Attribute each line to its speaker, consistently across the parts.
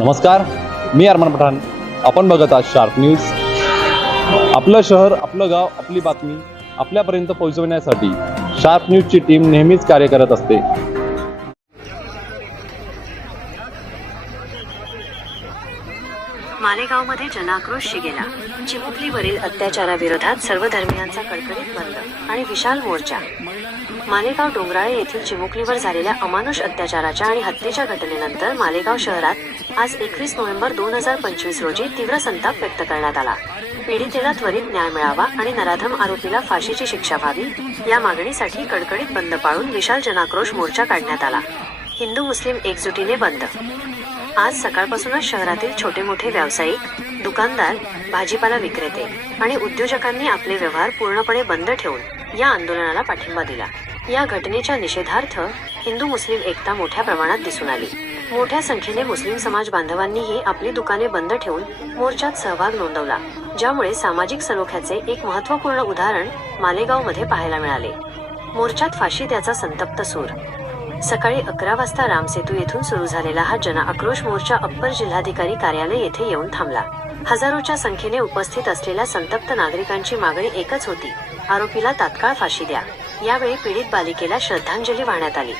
Speaker 1: नमस्कार मी अरमान पठाण. आपण बघत आहात शार्प न्यूज. आपलं शहर आपलं गाव आपली बातमी आपल्यापर्यंत पोहोचवण्यासाठी शार्प न्यूजची टीम नेहमीच कार्य करत असते.
Speaker 2: मालेगावमध्ये जनाक्रोश शिगेला. चिमुकलीवरील अत्याचाराविरोधात सर्व धर्मियांचा कडकडीत बंद आणि विशाल मोर्चा. मालेगाव डोंगराळे येथील चिमुकलीवर झालेल्या अमानुष अत्याचाराच्या आणि हत्येच्या घटनेनंतर मालेगाव शहरात आज एकवीस नोव्हेंबर दोन हजार पंचवीस रोजी तीव्र संताप व्यक्त करण्यात आला. पीडितेला त्वरित न्याय मिळावा आणि नराधम आरोपीला फाशीची शिक्षा व्हावी या मागणीसाठी कडकडीत बंद पाळून विशाल जनाक्रोश मोर्चा काढण्यात आला. हिंदू मुस्लिम एकजुटीने बंद. आज सकाळपासूनच शहरातील छोटे मोठे व्यावसायिक दुकानदार भाजीपाला विक्रेते आणि उद्योजकांनी आपले व्यवहार पूर्णपणे बंद ठेवून या आंदोलनाला पाठिंबा दिला. या घटनेच्या निषेधार्थ हिंदू मुस्लिम एकता मोठ्या प्रमाणात दिसून आली. मोठ्या संख्येने मुस्लिम समाज बांधवांनीही आपली दुकाने बंद ठेवून मोर्चात सहभाग नोंदवला ज्यामुळे सामाजिक सलोख्याचे एक महत्त्वपूर्ण उदाहरण मालेगावमध्ये पाहायला मिळाले. मोर्चात फाशी द्याचा संतप्त सूर. सकाळी अकरा वाजता रामसेतू येथून सुरू झालेला हा जन आक्रोश मोर्चा अप्पर जिल्हाधिकारी कार्यालय येथे येऊन थांबला. हजारोच्या संख्येने उपस्थित असलेल्या संतप्त नागरिकांची मागणी एकच होती आरोपीला तात्काळ फाशी द्या. यावेळी पीडित बालिकेला श्रद्धांजली वाहण्यात आली.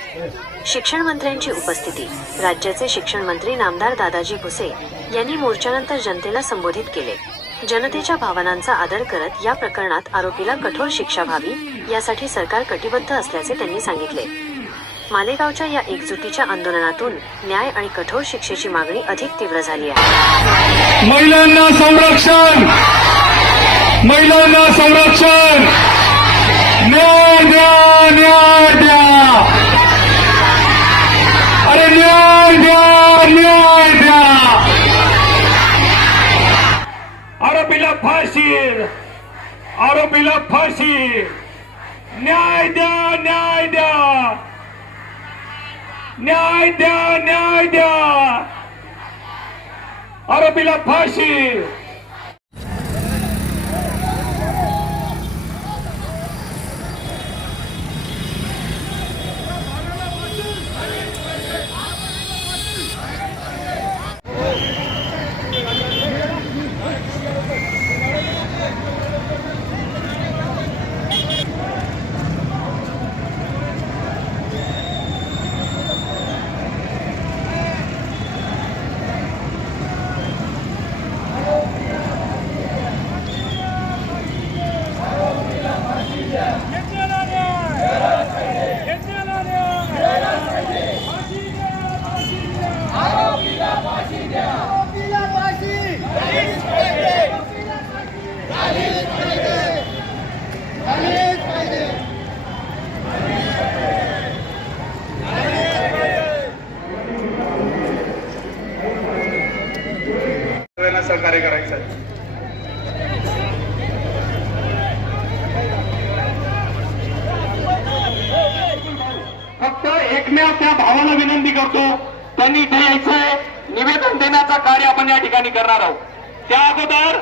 Speaker 2: शिक्षण मंत्र्यांची उपस्थिती. राज्याचे शिक्षण मंत्री नामदार दादाजी भुसे यांनी मोर्चानंतर जनतेला संबोधित केले. जनतेच्या भावनांचा आदर करत या प्रकरणात आरोपीला कठोर शिक्षा व्हावी यासाठी सरकार कटिबद्ध असल्याचे त्यांनी सांगितले. मालेगावच्या या एकजुटीच्या आंदोलनातून न्याय आणि कठोर शिक्षेची मागणी अधिक तीव्र झाली आहे.
Speaker 3: महिलांना संरक्षण! महिलांना संरक्षण! आरोपीला फाशी आरोपीला फाशी न्याय द्या न्याय द्या न्याय द्या. न्याय द्या आरोपीला फाशी सगळ्यांना सहकार्य करायचं आहे. फक्त एकमेव त्या भावाला विनंती करतो त्यांनी इथे यायचंय. निवेदन देण्याचं कार्य आपण या ठिकाणी करणार आहोत. त्या अगोदर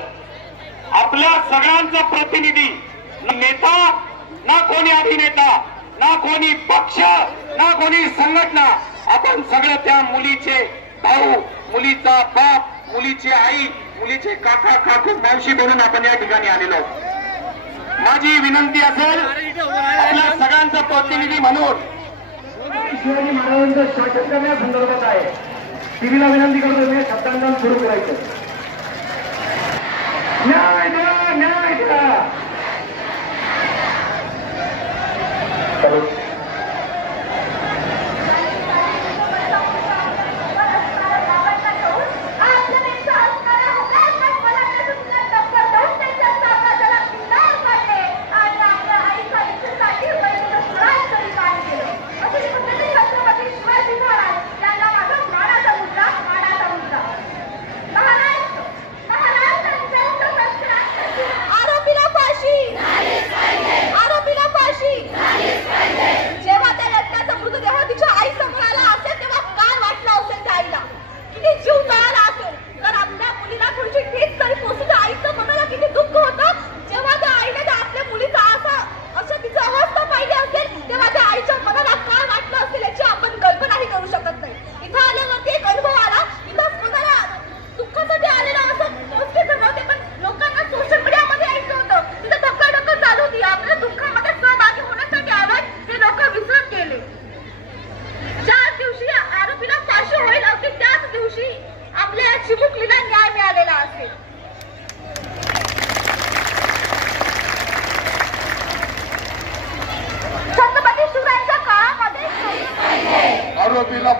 Speaker 3: आपल्या सगळ्यांचा प्रतिनिधी नेता ना कोणी अभिनेता ना कोणी पक्ष ना कोणी संघटना आपण सगळं त्या मुलीचे भाऊ मुलीचा बाप मुलीची आई मुलीचे काका काकू मावशी बनून आपण या ठिकाणी आलेलो आहोत. माझी विनंती असेल आपल्या सगळ्यांचा प्रतिनिधी म्हणून शिवाजी महाराजांचं शासन करण्यासंदर्भात आहे. टीव्हीला विनंती करतो मी शब्दांकन सुरू करायचं. न्याय द्या न्याय द्या.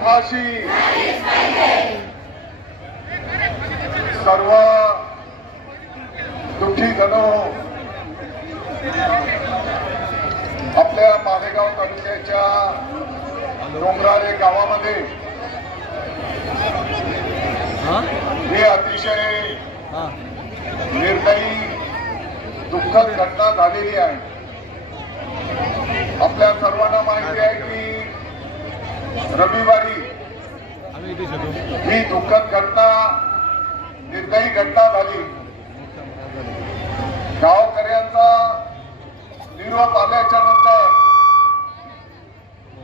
Speaker 3: फाशी सर्व दुखी जणो आपल्या मालेगाव तालुक्याच्या
Speaker 4: डोंगराळे गावामध्ये हे अतिशय निर्दयी दुःखद घटना झालेली आहे. आपल्या सर्वांना माहिती आहे की रविवारी ही दुःखद घटना निर्दयी घटना झाली. गावकऱ्यांचा निरोप आल्याच्यानंतर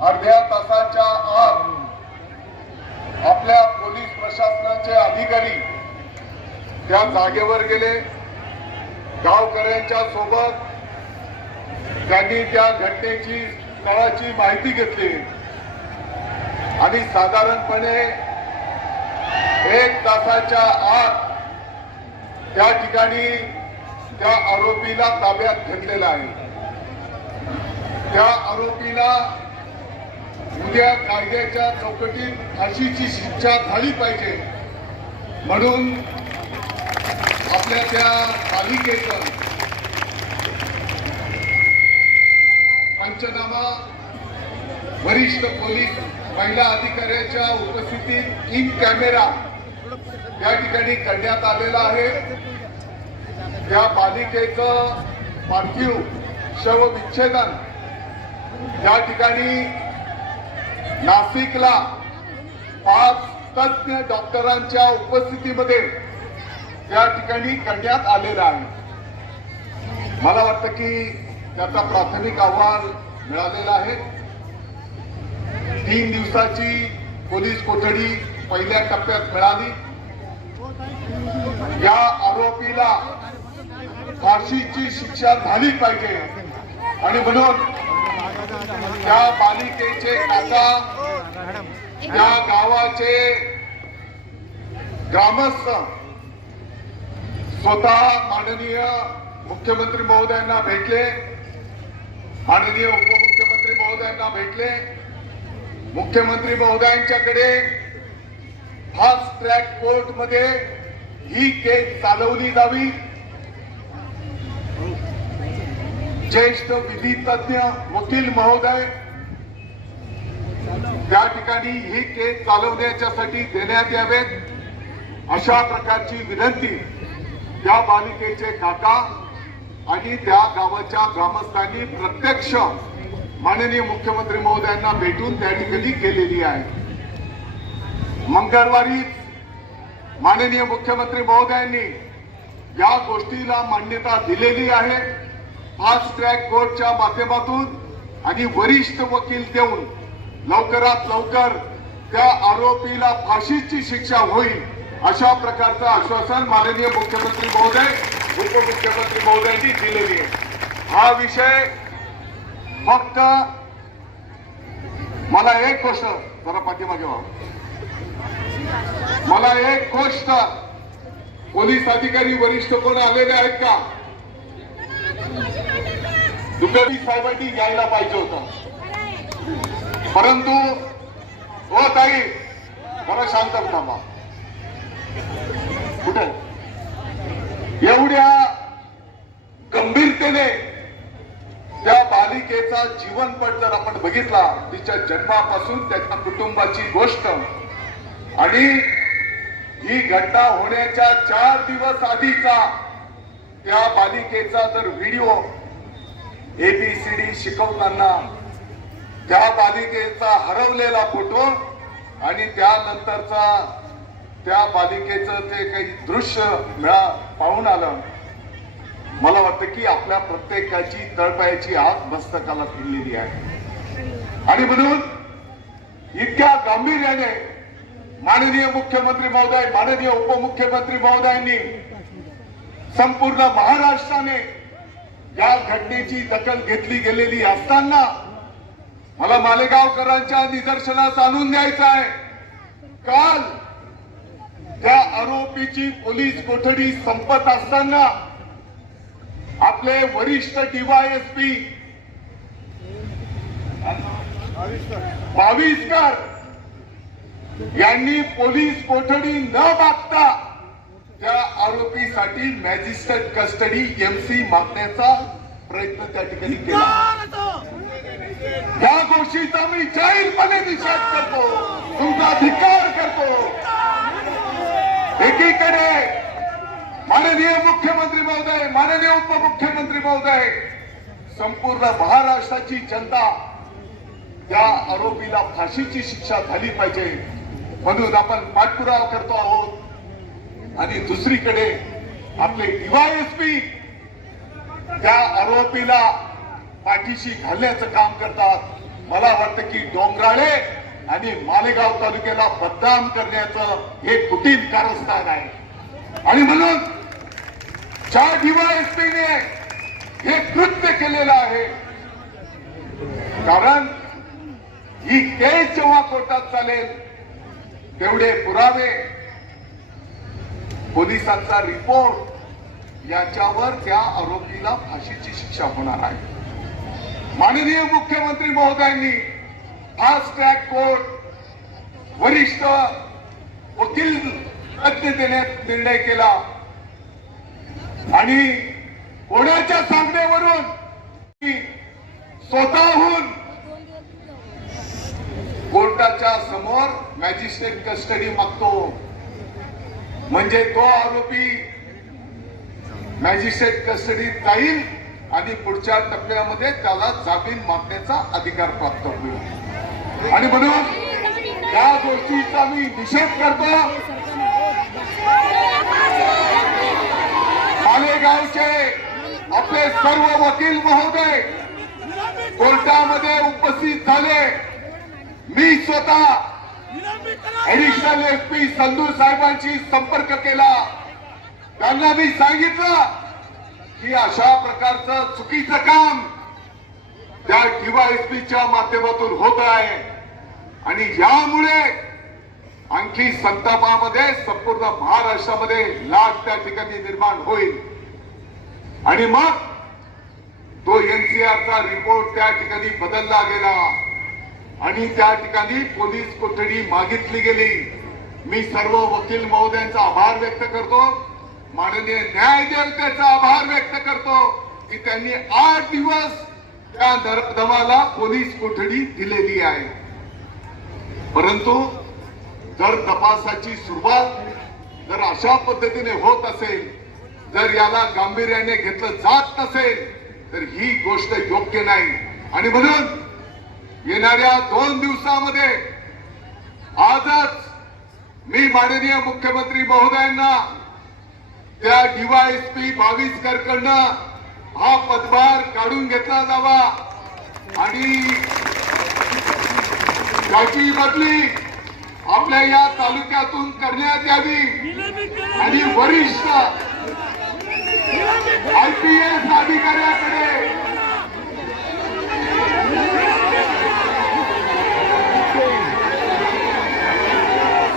Speaker 4: अर्ध्या तासाच्या आत आपल्या पोलीस प्रशासनाचे अधिकारी त्या जागेवर गेले. गावकऱ्यांच्या सोबत त्यांनी त्या घटनेची स्थळाची माहिती घेतली. आणि साधारणपणे एक तासाच्या आत त्या ठिकाणी त्या आरोपीला ताब्यात घेतलेला आहे. त्या आरोपीला उद्या कायद्याच्या चौकटीत फाशीची शिक्षा झाली पाहिजे. म्हणून आपल्या त्या पालिकेचा पंचनामा वरिष्ठ पोलीस महिला अधिकाऱ्याच्या उपस्थितीत इन कॅमेरा या ठिकाणी करण्यात आलेला आहे. त्या पालिकेचं पार्थिव शवविच्छेदन या ठिकाणी नाशिकला पाच तज्ज्ञ डॉक्टरांच्या उपस्थितीमध्ये त्या ठिकाणी करण्यात आलेलं आहे. मला वाटतं की त्याचा प्राथमिक अहवाल मिळालेला आहे. तीन दिवसाची पोलीस कोठडी पहिल्या टप्प्यात मिळाली. या आरोपीला फाशीची शिक्षा झाली पाहिजे. आणि म्हणून त्या पालिकेचे काका त्या गावाचे ग्रामस्थ स्वतः माननीय मुख्यमंत्री महोदयांना भेटले. माननीय उपमुख्यमंत्री महोदयांना भेटले. मुख्यमंत्री महोदयांच्याकडे फास्ट ट्रॅक कोर्टमध्ये ही केस चालवली जावी. ज्येष्ठ विधी तज्ञ वकील महोदय त्या ठिकाणी ही केस चालवण्याच्यासाठी देण्यात यावेत. अशा प्रकारची विनंती त्या पालिकेचे काका आणि त्या गावाच्या ग्रामस्थांनी प्रत्यक्ष माननीय मुख्यमंत्री महोदयांना भेटून त्या ठिकाणी केलेली आहे. मंगळवारी माननीय मुख्यमंत्री महोदयांनी या गोष्टीला मान्यता दिलेली आहे. फास्ट ट्रॅक कोर्टच्या माध्यमातून आणि वरिष्ठ वकील देऊन लवकरात लवकर त्या आरोपीला फाशीची शिक्षा होईल अशा प्रकारचं आश्वासन माननीय मुख्यमंत्री महोदय उपमुख्यमंत्री महोदयांनी दिलेली आहे. हा विषय फक्त मला एक गोष्ट जरा पाठीमागे व्हा मला एक गोष्ट पोलीस अधिकारी वरिष्ठ कोण आलेले आहेत का? दुपारी साहेबांनी यायला पाहिजे होत. परंतु हो ताई मला शांत थांबा. कुठे? एवढ्या गंभीरतेने बालिकेचा जीवनपट जर आपण बघितला तिच्या जन्मापासून त्याच्या कुटुंबाची गोष्ट. आणि ही घटना होण्याच्या चार दिवस आधीचा त्या बालिकेचा जर व्हिडिओ एबीसीडी शिकवताना त्या बालिकेचा हरवलेला फोटो आणि त्यानंतरचा त्या बालिकेचं ते काही दृश्य मिळा पाहून आलं. मला वाटतं की आपल्या प्रत्येकाची तळपायाची आग मस्तकाला फिरलेली आहे. आणि म्हणून इतक्या गांभीर्याने माननीय मुख्यमंत्री महोदय माननीय उपमुख्यमंत्री महोदयांनी संपूर्ण महाराष्ट्राने या घटनेची दखल घेतली गेलेली असताना मला मालेगावकरांच्या निदर्शनास आणून द्यायचं आहे. काल त्या आरोपीची पोलीस कोठडी संपत असताना आपले वरिष्ठ डीवायएसपी बावीसकर यांनी पोलीस कोठडी न मागता त्या आरोपीसाठी मॅजिस्ट्रेट कस्टडी एमसी मागण्याचा प्रयत्न त्या ठिकाणी केला. या गोष्टीचा मी जाहीरपणे निषेध करतो. तुमचा धिक्कार करतो. एकीकडे माननीय मुख्यमंत्री महोदय माननीय उपमुख्यमंत्री महोदय संपूर्ण महाराष्ट्राची जनता त्या आरोपीला फाशीची शिक्षा झाली पाहिजे. म्हणून आपण पाठपुरावा करतो आहोत. आणि दुसरीकडे आपले डीवायएसपी त्या आरोपीला पाठीशी घालण्याचं काम करतात. मला वाटतं की डोंगराळे आणि मालेगाव तालुक्याला बदनाम करण्याचं हे कुटील कारस्थान आहे. आणि म्हणून ज्या डीवायएसपीने हे कृत्य केलेलं आहे. कारण ही केस जेव्हा कोर्टात चालेल तेवढे पुरावे पोलिसांचा रिपोर्ट याच्यावर त्या आरोपीला फाशीची शिक्षा होणार आहे. माननीय मुख्यमंत्री महोदयांनी फास्ट ट्रॅक कोर्ट वरिष्ठ वकील तज्ञ देण्यात निर्णय केला. आणि कोणाच्या सांगण्यावरून मी स्वतःहून कोर्टाच्या समोर मॅजिस्ट्रेट कस्टडी मागतो. म्हणजे तो आरोपी मॅजिस्ट्रेट कस्टडीत जाईल आणि पुढच्या टप्प्यामध्ये त्याला जामीन मागण्याचा अधिकार प्राप्त होईल. आणि म्हणून या गोष्टीचा मी निषेध करतो. मालेगावचे आपले सर्व वकील महोदय कोर्टामध्ये उपस्थित झाले. मी स्वतः ऍडिशनल एस पी संधू साहेबांशी संपर्क केला. त्यांना मी सांगितलं की अशा प्रकारचं चुकीचं काम त्या डीवायएसपीच्या माध्यमातून होत आहे. आणि यामुळे आणखी संतापामध्ये संपूर्ण महाराष्ट्रामध्ये लाट त्या ठिकाणी निर्माण होईल. आणि मग तो एनसीआरचा रिपोर्ट त्या ठिकाणी बदलला गेला. आणि त्या ठिकाणी पोलीस कोठडी मागितली गेली. मी सर्व वकील महोदयांचा आभार व्यक्त करतो. माननीय न्यायदेवतेचा आभार व्यक्त करतो की त्यांनी आठ दिवस त्या नरधमाला पोलीस कोठडी दिलेली आहे. परंतु जर तपासाची सुरुवात जर अशा पद्धतीने होत असेल जर याला गांभीर्याने घेतलं जात नसेल तर ही गोष्ट योग्य नाही. आणि म्हणून येणाऱ्या दोन दिवसामध्ये आजच मी माननीय मुख्यमंत्री महोदयांना त्या डीवायएसपी बावीसकरकडनं हा पदभार काढून घेतला जावा. आणि त्याची बदली आपल्या या तालुक्यातून करण्यात यावी. आणि वरिष्ठ आय पी एस अधिकाऱ्याकडे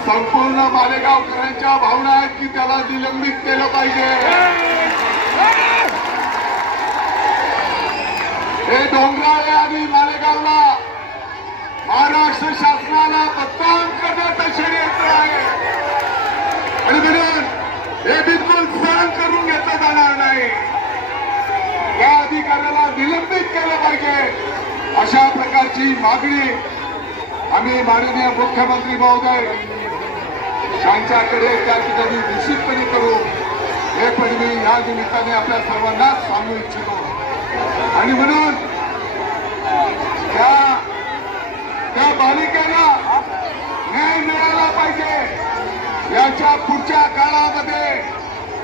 Speaker 4: संपूर्ण मालेगावकरांच्या भावना आहेत की त्याला निलंबित केलं पाहिजे. हे डोंगराळे आणि मालेगावला महाराष्ट्र शासनाला मतदान करण्याचं षडयंत्र आहे. आणि म्हणून हे बिलकुल सहन करून घेतलं जाणार नाही. या अधिकाऱ्याला निलंबित केलं पाहिजे. अशा प्रकारची मागणी आम्ही माननीय मुख्यमंत्री महोदय त्यांच्याकडे त्या ठिकाणी निश्चितपणे करू. हे पण मी या निमित्ताने आपल्या सर्वांना सांगू इच्छितो. आणि म्हणून त्या त्या बालिकेला न्याय मिळाला पाहिजे. याच्या पुढच्या काळामध्ये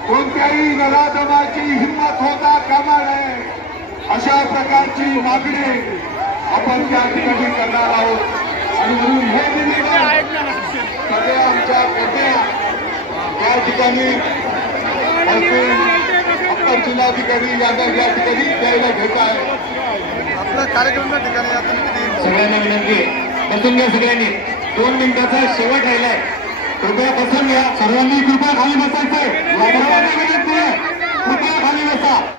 Speaker 4: कोणत्याही नराधमाची हिंमत होता कामा नये. अशा प्रकारची मागणी आपण त्या ठिकाणी करणार आहोत. आणि म्हणून हे निवेदन सगळ्या आमच्या कन्या त्या ठिकाणी अप्पर जिल्हाधिकारी यांना या ठिकाणी द्यायला घेत आहे
Speaker 5: आपल्या कार्यक्रमाच्या ठिकाणी
Speaker 6: सगळ्यांना विनंती आहे. बसून घ्या सगळ्यांनी. दोन मिनिटाचा शेवट राहिलाय. कृपया बसून घ्या. सर्वांनी कृपया खाली बसायचंय. कृपया खाली बसा.